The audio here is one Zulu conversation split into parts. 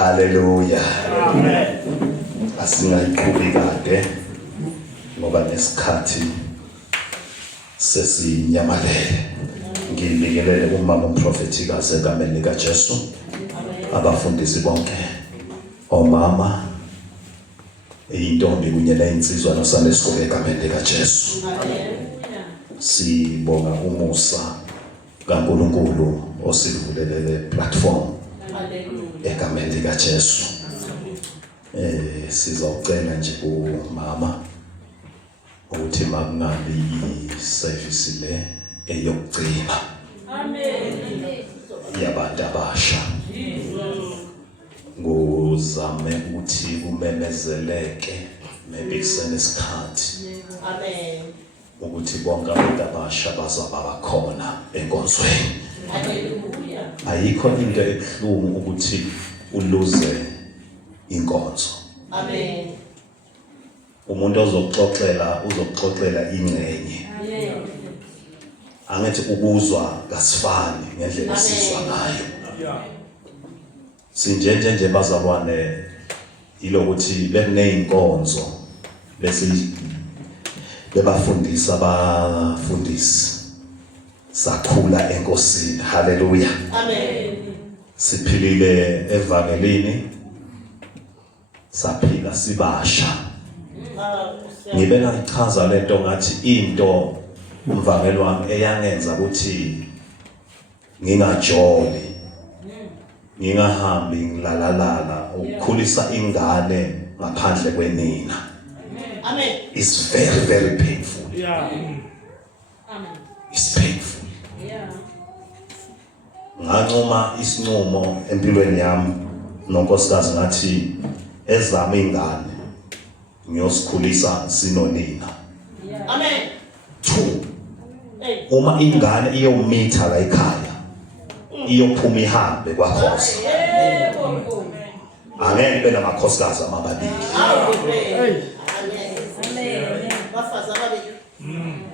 Hallelujah. Asingayiqhubi kade ngoba nesikhathi sesinyamalele. Ngibingelele umama umprofethikazi egameni likaJesu. Abafundisi bonke, omama, intombi kunye neinsizwa nosane sikole egameni likaJesu. Sibonga umusa kaNkulunkulu osivulelele platform egameni likaJesu. Sizocela nje umama ukuthi makungabi service le eyokugcina. Amen. Yabantu abasha. Ngozame ukuthi kumemezeleke maybe kusenesikhathi. Amen. Ukuthi bonke abantu abasha bazaba khona enkonzweni. Hallelujah. Ayikho into ebuhlungu ukuthi uluze inkonzo. Amen. Umuntu uzoxoxela ingcenye. Amen. Angithi ukuzwa kasifani ngendlela esizwa ngayo. Sinjenje bazalwane ilokuthi bekuneyinkonzo bese bebafundisa abafundisi sakhula enkosini. Hallelujah. Amen. Siphilile evangelini saphila sibasha. Ngibe ngachaza lento ngathi into umvangeli wami eyangenza ukuthi ngingajoli, ngingahambi ngilalalala ukukhulisa ingane ngaphandle kwenina. Amen. It's very, very painful. Yeah. Amen. It's painful. Yeah. Ngancoma isinqumo empilweni yami nonkosikazi ngathi ezami ingane ngiyosikhulisa sinonina. Amen. 2. Uma ingane iyomitha la ekhaya iyophuma ihambe kwaKhosi. Angeke ibe namakhosikazi amababili. Amen. Bafazi ababili.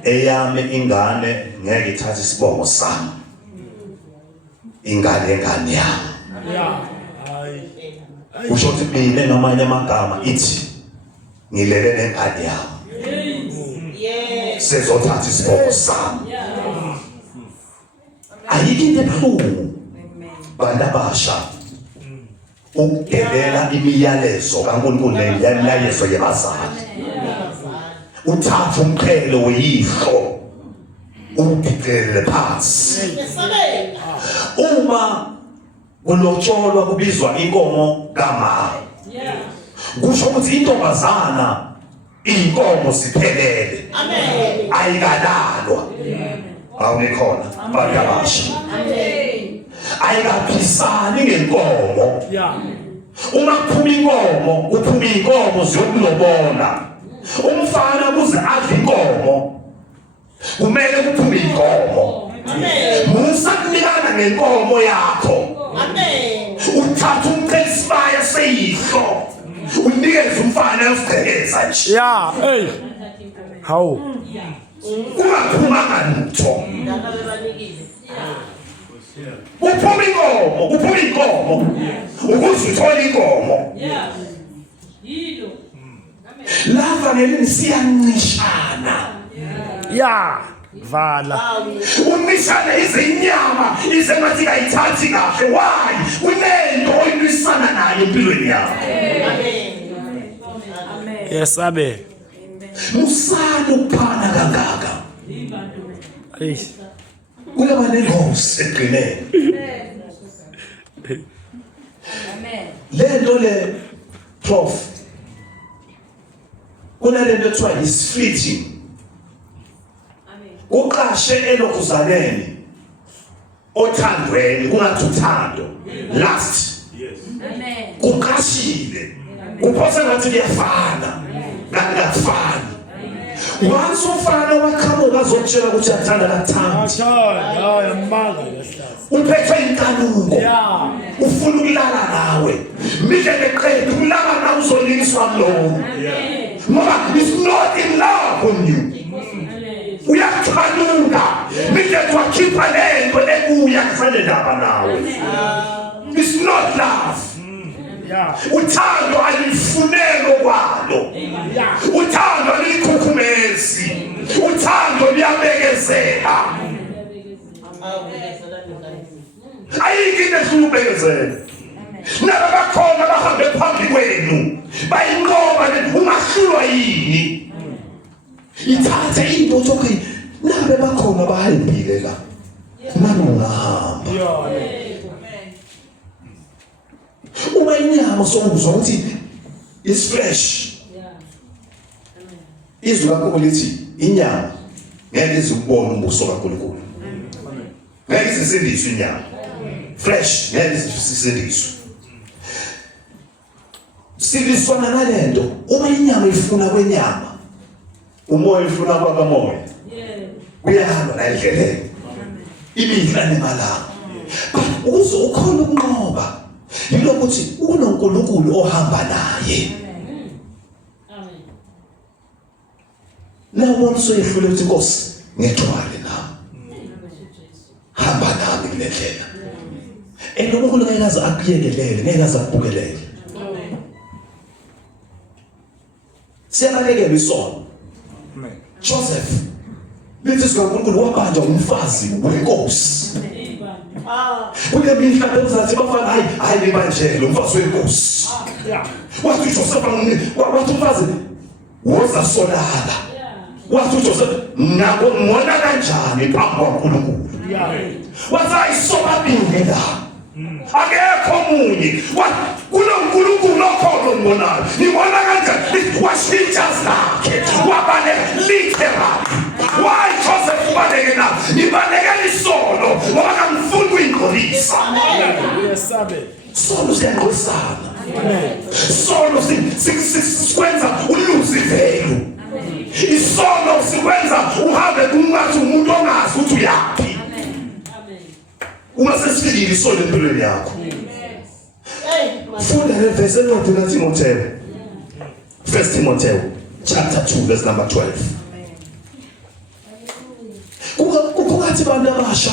Eyami ingane ngeke ithathe isibongo sami. Ingane yami. Yeah. Usho ukuthi mina ngamanye amagama ithi ngilele nengane yami. Yes. Sezothatha isibongo sami. Ayikho into ebuhlungu bantu abasha ukudelela imiyalezo kaNkulunkulu nemilayezo yabazali. Uthatha umqhele weyihlo ubhidele phansi. Uma kulotsholwa kubizwa inkomo kama. Kusho ukuthi intombazana inkomo siphelele. Amen. Ayikalalwa. Awunikhona bantu abasha. Amen. Ayikaphisani ngenkomo. Uma kuphuma inkomo ziyokulobona. Umfana kuze adle inkomo kumele kuphume inkomo. Amen. Musakunikana ngenkomo yakho. Amen. Uthatha umqhesibaya seyihlo unikeze umfana usigcekeza nje. Yeah, hey. How? Kungaphumanga lutho. Kuphuma inkomo ukuze uthole inkomo. Yeah. Yilo. Lava ngelini siyancishana. Yeah. vala umishana izinyama izengathi kayithathi kahle. Why? Kunento oyilwisana nayo empilweni yakho. yes abe Musana ukuphana kangaka. Kulaba nengozi egcineni. Lento le prof kunalento ethiwa is fleeting. Uqashe elokuzaleni othandweni kungathi uthando last. Kuqashile kuphosa ngathi kuyafana kanti akufani. Once ufana waqhamuka azokutshela ukuthi uyathanda kathandi yamanga lehlazo uphethwe inkanuko ufuna ukulala nawe midleke qedwe ukulala nawe uzolingiswa lo ngoba is not in love with you. Uyakhanuka midleke wakhipha lento ekuya kufanele ndaba nawe. It's not love. Uthando alifunelo kwalo. Uthando alikhukhumezi. Uthando liyabekezela. Ayikho into ehlubekezela. Naba bakhona bahambe phambili kwenu bayinqoba ungahlulwa yini. Ithathe into othi nabe bakhona bahambile la. Nami ngahamba. Uma inyama sokuzwa ukuthi is flesh. Izwi lakho lithi inyama ngeke izubone umbuso kaNkulunkulu. Ngeke isindiswe inyama. Flesh ngeke isindiswe. Siliswana nalento uma inyama ifuna kwenyama umoya ufuna kwamoya. Uyahamba la endleleni. Imihla nemalanga. Ukuze ukhona ukunqoba yilokuthi unoNkulunkulu ohamba naye. Nawubona soyehlule ukuthi Nkosi ngethwale nami. Hamba nami kule ndlela. uNkulunkulu ngeke aze akuyekelele, ngeke aze akubukelele. Siyabalekela isono. Joseph lithi sikaNkulunkulu wabanjwa umfazi wenkosi. Kule mihla bezathi bafana hayi lebanjelo umfazi wenkosi. Wathi Joseph wathi umfazi woza solala. Wathi Joseph ngabona kanjani phambi kwaNkulunkulu. Wathi ayisobabili la. Akekho omunye. kuNkulunkulu okhona umbonayo. Ngibona kanjani washintsha zakhe wabane literally. Why Joseph ubaleke na? Ngibalekela isono ngoba ngifuna ukuyingcolisa. Uyasabe. Sono siyangcolisana. Sono sikwenza uluzi ivelu. Isono sikwenza uhambe kungathi umuntu ongazi ukuthi uyaphi. Uma sesifikile isono empilweni yakho. Funda le verse encwadini kaTimotheo. 1 Timothy chapter 2 verse number 12. Kukungathi bantu abasha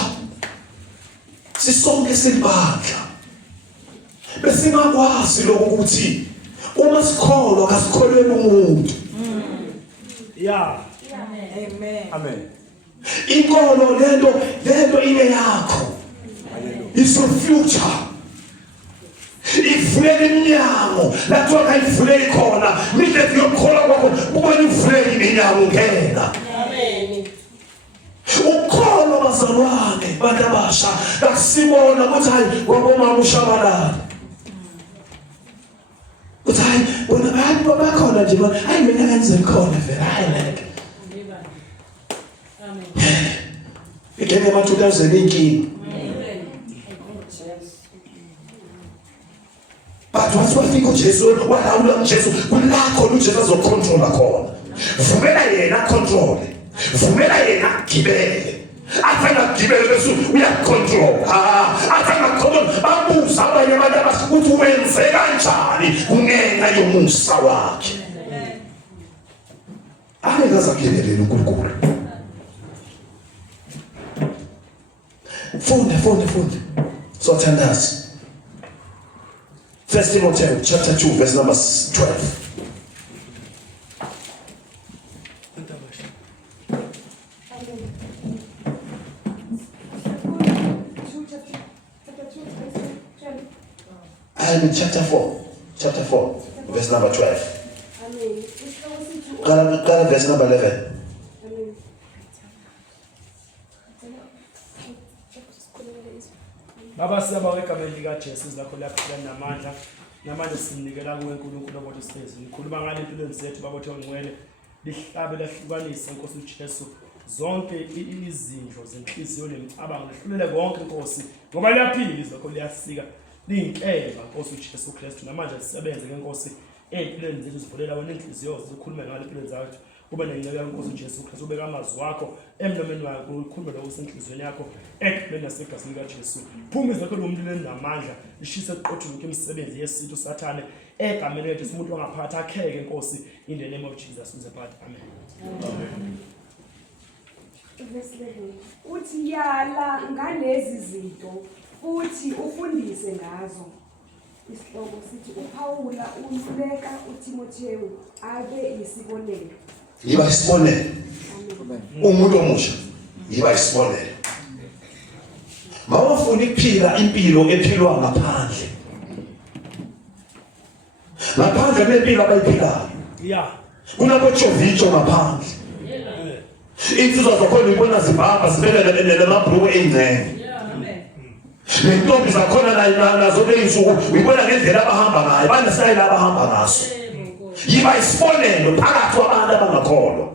sisonke silibandla besingakwazi lokho ukuthi uma sikholwa kasikholweni umuntu. Amen. Amen. Inkolo lento ine yakho. It's your future. Ivulele iminyango lapho akayivuleli khona midlet yokukhola kwakho ubone ivulele iminyango ngena. Amen. Ukholo bazalwane bantu abasha akusibona ukuthi hayi ngoboma ushabalala. Uthi hayi bona abantu bakhona nje bona hayi mina kanze khona vele hayi like. Amen. Ikene ma 2018. But once wafika uJesu walawula uJesu kulakho uJesu azocontrola khona. Vumela yena control. Vumela yena gibele. Athanda gibele bese uyacontrol. Athanda control babuza abanye abantu abasukuthi wenze kanjani kungenxa yomusa wakhe. Angeke azakhelele uNkulunkulu. Funda. So thandazi. 1 Timothy chapter 2 verse number 12. I am in chapter 4, verse number 12. Verse number 11. Baba siyabonga egameni likaJesu izakho laphila namandla sinikela kuwe uNkulunkulu obotho sihlezi ngikhuluma ngale empilweni zethu baba othe ngcwele lihlabe lahlukanisa Nkosi uJesu zonke izindlo zenhliziyo lemicabango lehlulele konke Nkosi ngoba liyaphila izakho liyasika liyinkemba Nkosi uJesu Kristu namanje sisebenze ke Nkosi empilweni zethu zivulela wena inhliziyo zikhulume ngale empilweni zethu ube nenyaka Nkosi uJesu Kristu ubeka amazwi wakho emlomeni wakho ukhulume lokho senhlizweni yakho ekubeni nasegazini likaJesu phuma izakho lomlilo namandla lishise eqothweni kwemisebenzi yesithu sathane egameni likaJesu umuntu ongaphatha akheke Nkosi in the name of Jesus uze phat amen. Verse 11 uthi yala ngalezi zinto futhi ufundise ngazo. Isihloko sithi uPaula ululeka uTimotheo abe isibonelo. Yiba isibonelo. Umuntu omusha yiba isibonelo. Mawufuna ukuphila impilo ephilwa ngaphandle. Ngaphandle bempilo abayiphilayo. Yeah. Kunabotshovicho ngaphandle. Insizwa zakhona ibona zibamba zibelele lamabhruku eyingcene. Nentombi zakhona nazo leyinsuku uyibona ngendlela abahamba ngayo banesayila abahamba ngaso. Yiba isibonelo phakathi kwabantu abangakholwa.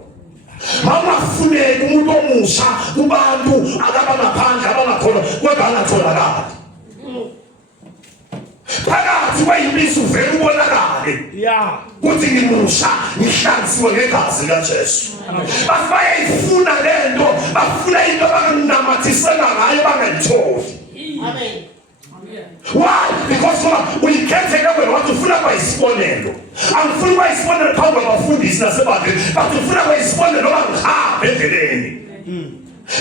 Makungafuneki umuntu omusha kubantu abangaphandle abangakholwa kodwa angatholakali. Phakathi kwayimbizo uvela ubonakale. Yeah. Kuthi ngimusha ngihlanziwe ngegazi likaJesu. Bayayifuna lento bafuna into abangamathisana ngayo bangayitholi. Amen. Why? Because uyikhetheke wena wathi ufuna kwayisibonelo. Angifuni kwayisibonelo phambi kwabafundisi nasebandleni, but ufuna kwayisibonelo noma ngihambe endleleni.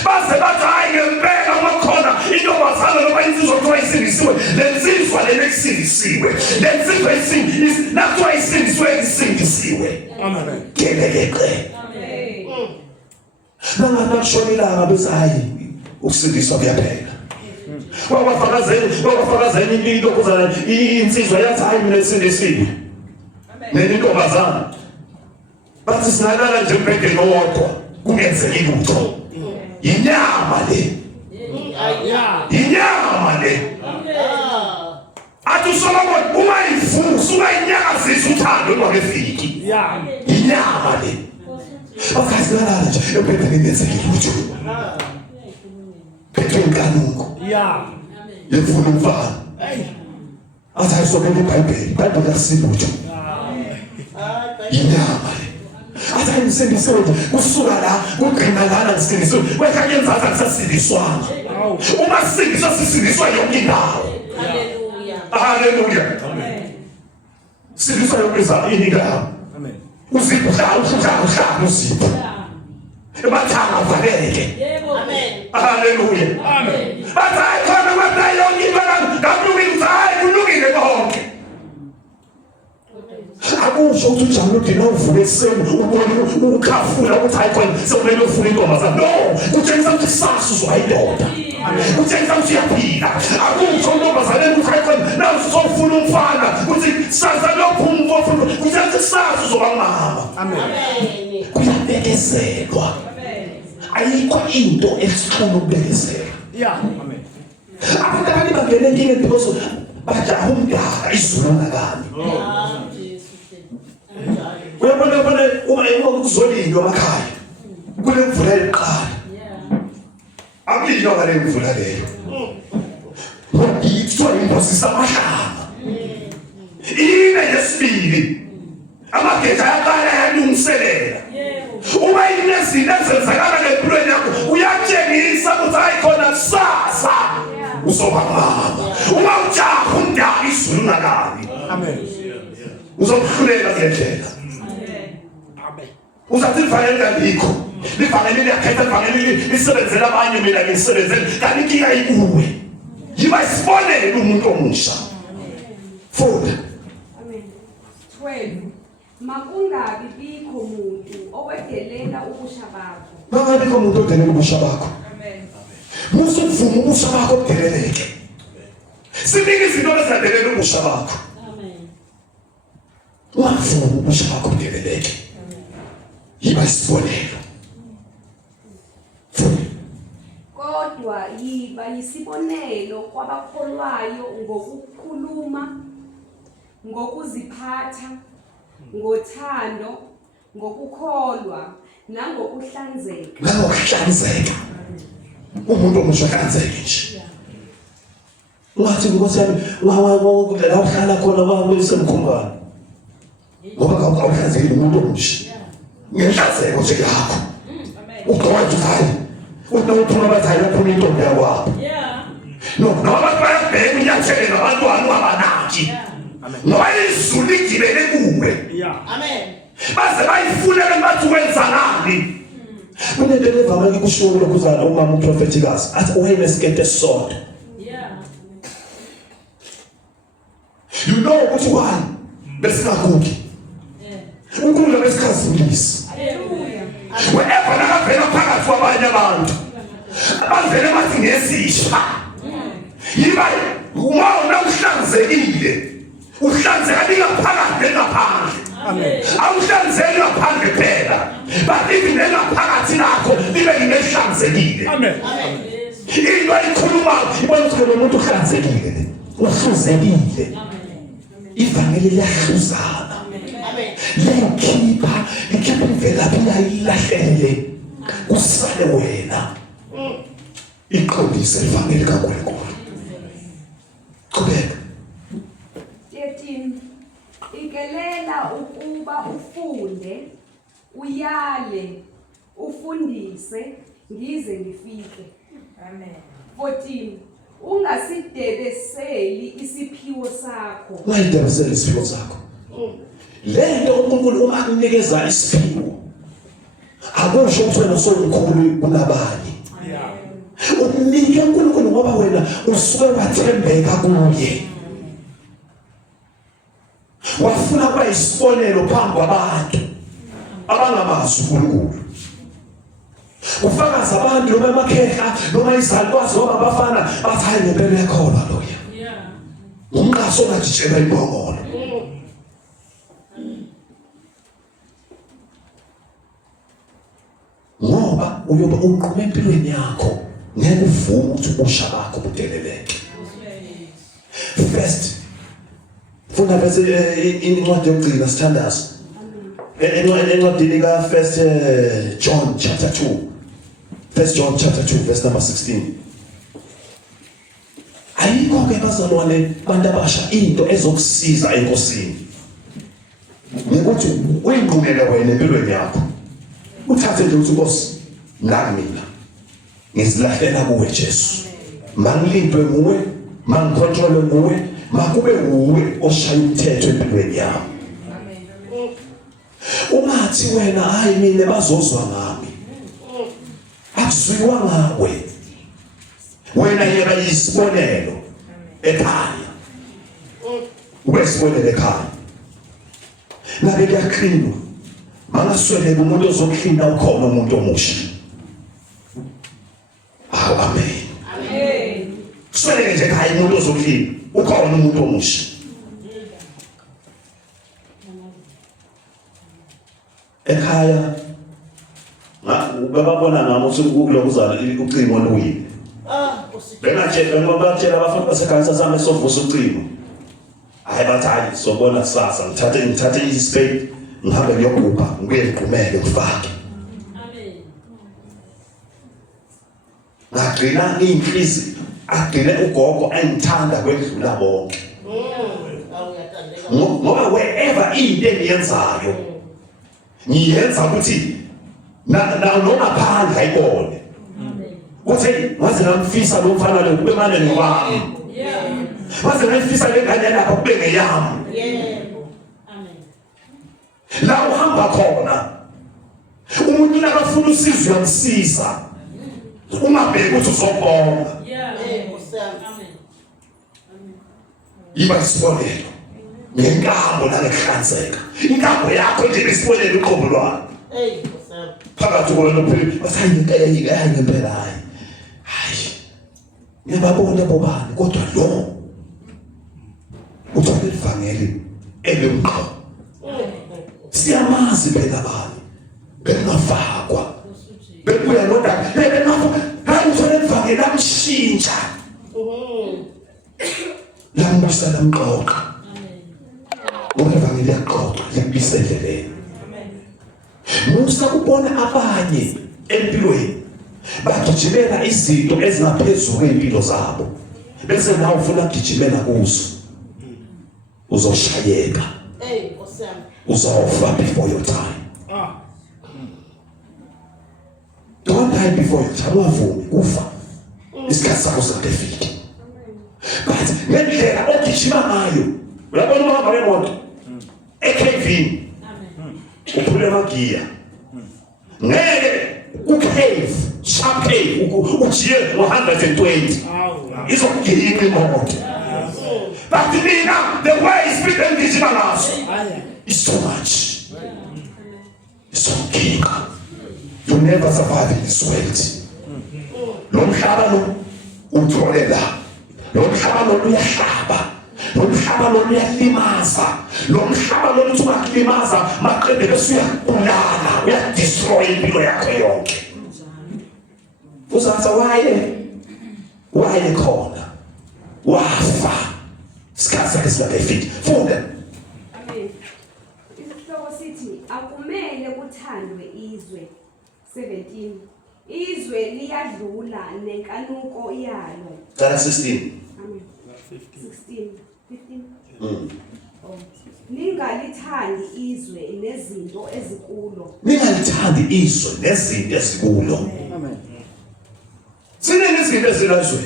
Baze bathi hayi ngempela makhona intombazana noma insizwa kuthiwa isindisiwe, le nsizwa lena esindisiwe, le nsizwa nakuthiwa isindisiwe isindisiwe. Amen. Keleleke. Nangakushonelanga bese hayi ukusindiswa kuyaphela. Wafakazeni into kuzana insizwa yathi hayi mina esindisiwe. Neni intombazana. Bathi sinalala nje embhedeni owodwa kungenzeki lutho. Inyama le. Inyama le. Athi Solomon uma ivusa ungayinyakazisa uthando lwakefiki. Yeah. Inyama le. Akasilala nje embhedeni kungenzeki lutho. Petro inkanuko. Yeah. Yefuna umfana. Athi ayisobele iBhayibheli asilutho. Inyama le. Athi ayimsindisiwe kusuka la kugcina lana ngisindisiwe wethu akenzathu akusasindiswanga. Uma sindiswa sisindiswa yonke indawo. Hallelujah. Amen. Sindiswa yonke indawo. Amen. Uzipha uzipha. Emathanga valeke. Amen. Hallelujah. Amen. Bathi khona kwabona yonke into ngakulungile hayi kulungile konke. Akusho ukuthi ujamile udina uvuke ekuseni ubone ukhafula ukuthi hayi khona sekumele ufune intombazana. No, kutshengisa ukuthi kusasa uzwayidoda. Kutshengisa ukuthi uyaphila. Akusho intombazana ukuthi hayi khona nawe uzofuna umfana ukuthi sasa lophumbo ofuna kutshengisa ukuthi kusasa uzoba mama. Amen. Kuyabekezelwa. Ayikho into esifuna ukubekezela. Yeah. Amen. Abantu abanye bangena enkingeni because bajaha umdaka izulu ngakani. Uyabona uma kuzolinywa emakhaya kule mvula eqala. Akulinywa ngale mvula leyo. Ngiyithiwa imphosisa amahlanga. Ine yesibili amageja ayaqala yalungiselela. Uma inezinto ezenzakala ngempilweni yakho uyatshengisa ukuthi hayi khona kusasa uzoba mama. Uma ujaha umdaka izulu ngakani. Amen. Uzokuhluleka ngendlela. Uzathi lifanele kalikho. Lifanele liyakhetha lifanele lisebenzele abanye mina ngisebenzele kanti inkinga ikuwe. Yiba isibonelo umuntu omusha. Funda. Amen. 12 makungabi bikho umuntu owedelela ubusha bakho. Mangabikho umuntu odelela ubusha bakho. Amen. Musuvuma ubusha bakho budeleleke. Siningi izinto ezilandelela ubusha bakho. Ungafuni ubusha bakho budeleleke. Yiba isibonelo. Kodwa yiba yisibonelo kwabakholwayo ngokukhuluma, ngokuziphatha, ngothando, ngokukholwa, nangokuhlanzeka. Nangokuhlanzeka. Umuntu omusha uhlanzeke nje. Ungathi Nkosi yami la uhlala khona wasemkhumbani. Ngoba awuhlanzekile umuntu omusha. Ngehlanzeko nje yakho. Ugqoka njani? Unophuma abathayela khona intombi yakwabo. No, noma bayabheka inyathelo nabantwana abanaki. Ngoba izulu ligibele kuwe. Amen. Baze bayifunele bathi wenzanani. Kunento levama kusho lokuzana umama uProfetikazi athi uyinesikete esisodwa. You know ukuthi why besikagugi. Unkulunkulu besikhazimulisa. Hallelujah. Wherever nakavela phakathi kwabanye abantu. Abavele bathi ngesisha. Yiba uma unahlanzekile. Uhlanzeka phakathi ngaphandle. Amen. Awuhlanzeki ngaphandle phela. But even phakathi nakho libe ngehlanzekile. Amen. Into ayikhuluma ibona ukuthi lo muntu uhlanzekile. Uhluzekile. Ivangeli liyahluzana. Likhipha imvelaphi yayilahlele. Kusale wena. Iqondise ivangeli kaNkulunkulu. Qhubeka. 13. Ikelela ukuba ufunde, uyale, ufundise ngize ngifike. Amen. 14. Ungasidebeseli isiphiwo sakho. Ungayidebeseli isiphiwo sakho. Lento uNkulunkulu uma akunikeza isiphiwo akusho ukuthi wena usomkhulu kunabanye. Ukunike uNkulunkulu ngoba wena usuke wathembeka kuye. Wafuna kuba isibonelo phambi kwabantu abangamazi uNkulunkulu. Ufakaza abantu noma emakhehla noma izalukwazi noma abafana bathi hayi ngempela yakholwa loya. Umqaso ongajitshela imbongolo. Ngoba uyoba uqhubeka empilweni yakho ngeke uvume ukuthi ubusha bakho budeleleke. First funda bese incwadi yokugcina sithandazo. Encwadini ka First John chapter 2. First John chapter 2 verse number 16. Ayikho ke bazalwane bantu abasha into ezokusiza enkosini. Ukuthi uyinqumele wena empilweni yakho. Uthathe nje ukuthi Nkosi nami mina ngizilahlela kuwe Jesu. Mangilindwe nguwe, mangicontrole nguwe, makube nguwe oshaya umthetho empilweni yami. Amen. Ungathi wena hayi mina bazozwa ngami. Akuziwa ngawe. Wena yeba isibonelo ekhaya. Ube isibonelo ekhaya. Ngabe kuyaqinwa. Mangaswele umuntu ozokhina ukhona umuntu omusha. Amen. Amen. Swele nje ekhaya umuntu ozokhina ukhona umuntu omusha. Ekhaya bababona ngami ukuthi kulokuzala ucingo luyini. Bengatshela ngoba batshela abafana basekhaya sasame sovusa ucingo. Hayi bathi hayi sobona kusasa ngithathe ispade ngihambe ngiyogubha ngibuye ngiqhumeke ngifake. Amen. Ngagcina inhliziyo agcine ugogo engithanda kwedlula bonke. Ngoba wherever into engiyenzayo ngiyenza ukuthi noma phandle ayibone. Uthi waze ngamfisa lo mfana lo kube manje ngokwami. Waze ngifisa le ngane lapha kube ngeyami. La uhamba khona umuntu nakafuna usizo uyamsiza. Ungabheki ukuthi uzobonga. Amen. Yiba isibonelo. Ngenkambo nangokuhlanzeka. Inkambo yakho nje isibonelo uqobo lwakho. Phakathi kwena phela basayi ngempela hayi. Ngiyababona bobani kodwa lo evangeli elimqo. Siyamazi phela bani bengafakwa bebuya ngoda bengafakwa hayi uthola evangeli amshintsha lambisa lamqoqa ngoba evangeli yaqoqa yambisa endleleni. Musa kubona abanye empilweni bagijimela izinto ezingaphezulu kwempilo zabo bese nawe ufuna ukugijimela kuzo uzoshayeka uzofa before your time. Don't die before your time. Wavumi kufa isikhathi sakho singafiki. But ngendlela ogijima ngayo uyabona uhamba ngemoto eKV uphule amagiya ngeke ucave sharp cave ujiye 120 izokugiyika imoto. But now the way is speed and vigilance is too much. It's so king. You never survive in this world. Lo mhlaba lo utholela. Lo mhlaba lo uyahlaba. Lo mhlaba lo uyalimaza. Lo mhlaba lo uthi makulimaza maqede bese uyabulala, uyadestroy impilo yakho yonke. Uzathi waye khona. Wafa. Skasa kesingafiki. Funda. Amen. Isihloko sithi akumele kuthandwe izwe. 17. Izwe liyadlula nenkanuko yalo. Cala 16. Amen. 16. 15. Ningalithandi izwe nezinto ezikulo. Ningalithandi izwe nezinto ezikulo. Amen. Sinene izinto ezilazwe.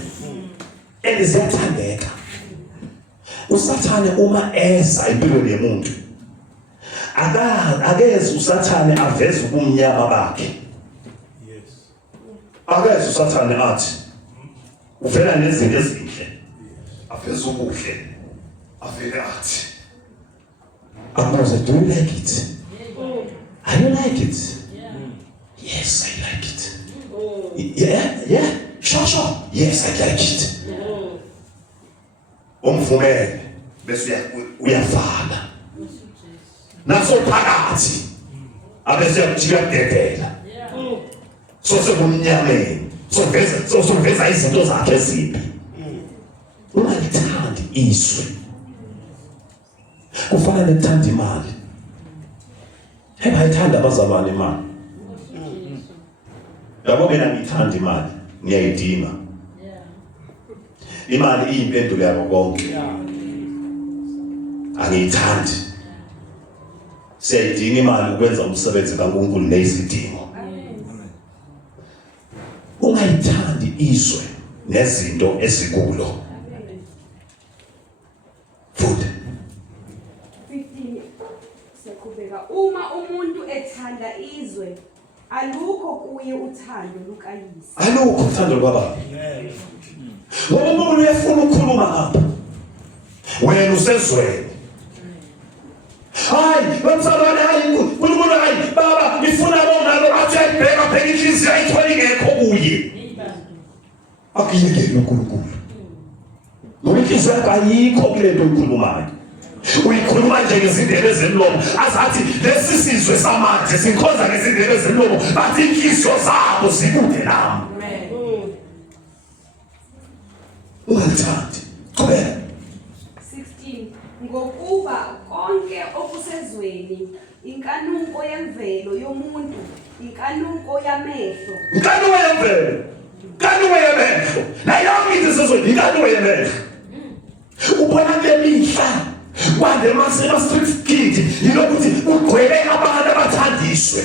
Eziyathandeka. Usathane uma eza empilweni yomuntu akeze usathane aveze ubumnyama bakhe. Yes. Akeze usathane athi uvela nezinto ezinhle aveze ubuhle avele athi abuze, do you like it? I don't like it. Yes, I like it. Yeah, sure. Yes, I like it. Umvumele bese uyavala naso phakathi abese uyajika dedela so sekumnyameni so veza izinto zakhe eziphi. Ungalithandi izwe kufana nekuthanda imali. Bayithanda abazalwane imali. Yabo mina ngithanda imali, ngiyayidinga. Imali iyimpendulo yabo konke. Angiyithandi. Siyayidinga imali ukwenza umsebenzi kaNkulunkulu nezidingo. Ungayithandi izwe nezinto ezikulo. Futhi 15. Sekubeka uma umuntu ethanda izwe alukho kuye uthando lukayise. alukho uthando lwababa. Ngoba umuntu uyafuna ukukhuluma ngapha. Wena usezweni. Hayi, bamsalwane hayi, uNkulunkulu hayi, baba ngifuna bonalo athi ayibheka phela inhliziyo ayithola ingekho kuye. Akuyekele uNkulunkulu. Ngoba inhliziyo yakho ayikho kule nto oyikhulumayo. Uyikhuluma nje ngezindebe ezemlomo azathi lesi sizwe samanje sikhonza ngezindebe ezemlomo bathi inhliziyo zabo zikude nami. Ungalithandi. Qhubeka. 16. Ngokuba konke okusezweni inkanuko yemvelo yomuntu, inkanuko yamehlo. Inkanuko yemvelo. Inkanuko yamehlo. Na yonke into sezweni inkanuko yamehlo. Ubona lemihla kwande masema street kid yilokuthi ugcwele abantu abathandiswe.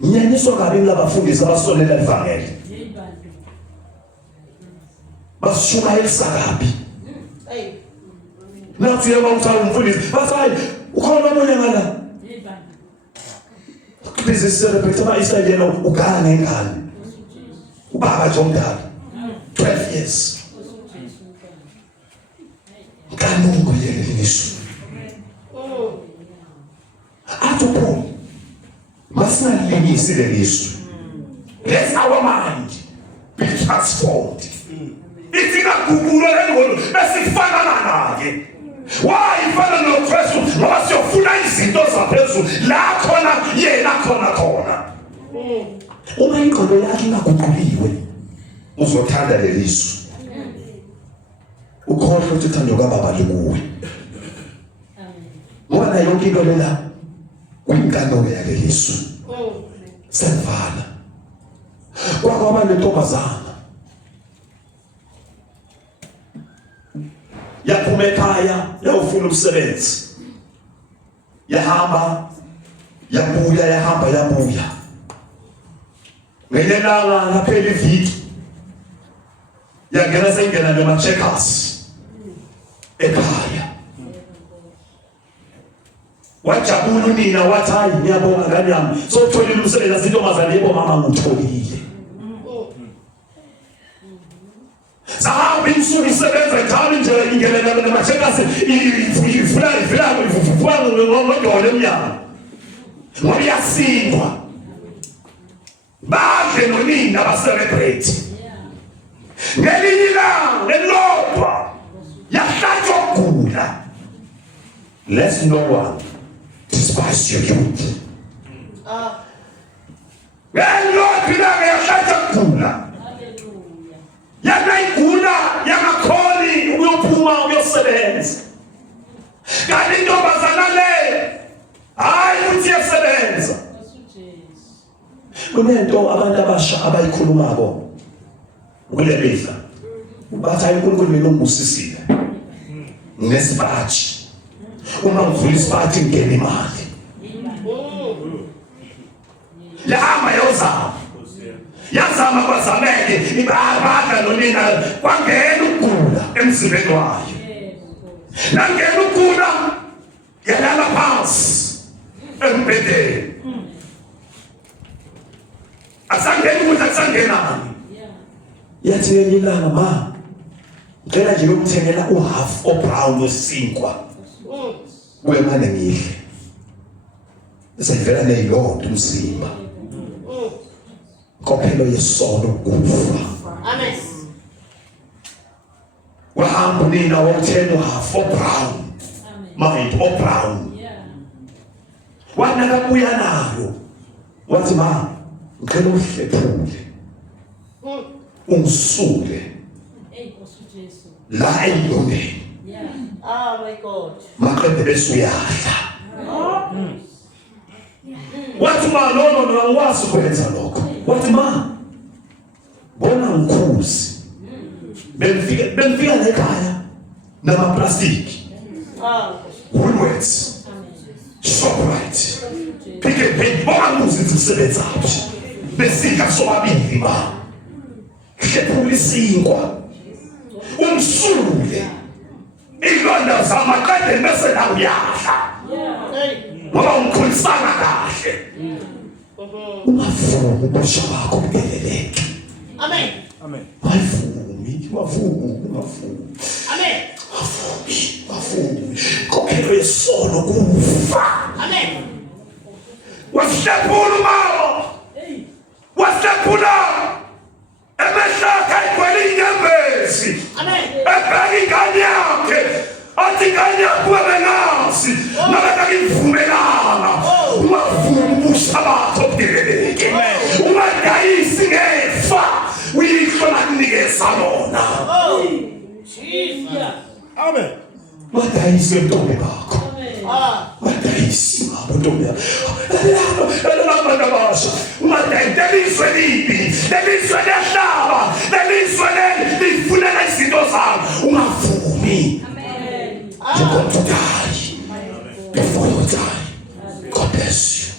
Amen. Nyanyiso kabi ngabafundisi abasolela ivangeli. Bashuka elisakabi. Nathi yema uthanda umfundisi. Basayi ukhona omunye ngala. Please celebrate my Easter yena ugana ngengane. Ubaba nje omdala. 12 years. Kanungo yelisho. Atupo. Masina lingisi lelisho. Let our mind be transformed. Ithi kagubulo engqondo besifana Why ifana noKristu? Ngoba siyofuna izinto zaphezulu la khona yena khona. Uma ingqondo yakhe ingaguquliwe uzothanda lelisu. Ukhohle ukuthi uthando kaBaba likuwe. Ngoba nayo yonke into lela kwinkando yakhe lisu. Sevana. Kwakwaba nentombazana. Yaphuma ekhaya yawufuna umsebenzi. Yahamba yabuya. Ngelelanga laphela iviki. Yangena sengena noma-checkers ekhaya. Wajabula unina wathi hayi ngiyabonga ngane yami sotholile umsebenzi asintombazane yebo mama ngutholile. Sahamba insuku isebenza njalo nje ingelela noma-checkers ivula ngodolo emnyango. Ngoba iyasindwa. Badle nonina ba-celebrate. Ngelinye ilanga elilodwa yahlatshwa ukugula. Let no one despise your youth. Ngelilodwa ilanga yahlatshwa ukugula. Yana igula yangakhoni ukuyophuma ukuyosebenza. Kanti intombazana le hayi ukuthi iyasebenza. Kunento abantu abasha abayikhulumako kule mihla bathi uNkulunkulu melungusisile nesibathi uma ngivula isibathi ngene imali lama yazama kwazameke ibabadla nonina kwangena ukugula emzimbeni wayo nangena ukugula yalala phansi embedeni. Asangeni ukuthi asangenani. Yathi yelilanga ma. Ngicela nje ukuthengela uhalf obrown wesinkwa. Kwemane ngidle. Esevela neyilonto umzimba. Kophelo yesono kufa. Amen. Wahamba nina wothenga uhalf obrown. Mind obrown. Wana kabuya nayo. Wathi ma ngicela uhlephule ungisule la eyilondeni. Oh my God. Maqede bese uyadla. Wathi ma no angikwazi ukwenza lokho. Wathi ma bona ngikhuzi benifika ekhaya namaplastiki. Woolworths, Shoprite, Pick n Pay, bongamuzi umsebenzi aphi. Besika sobabili ma. Hlephula isinkwa. Umsule. Ilonda zamaqede bese la uyadla. Ngoba ungikhulisana kahle. Ungavumi ubusha bakho budeleleke. Amen. Amen. Wavumi. Amen. Wavumi. Kophelo yesono kufa. Amen. Wasihlephula umawo. Wasihlephula. Emehlaka igwele inyembezi. Amen. Ebheka ingane yakhe. Athi ingane yakho bengazi. Nabeka imvumelana. Ungavumi ubusha bakho budeleleke. Ungadayisi ngefa. Uyihlola kunikeza lona. Jesus. Amen. Wadayisi ntombi bakho. Wadayisi mama ntombi yakho. Abantu abasha. Ungadayisi libi. Lelizwe lehlaba. Lelizwe lifunela izinto zami. Ungavumi. Amen. You're going to die before you die. God bless you.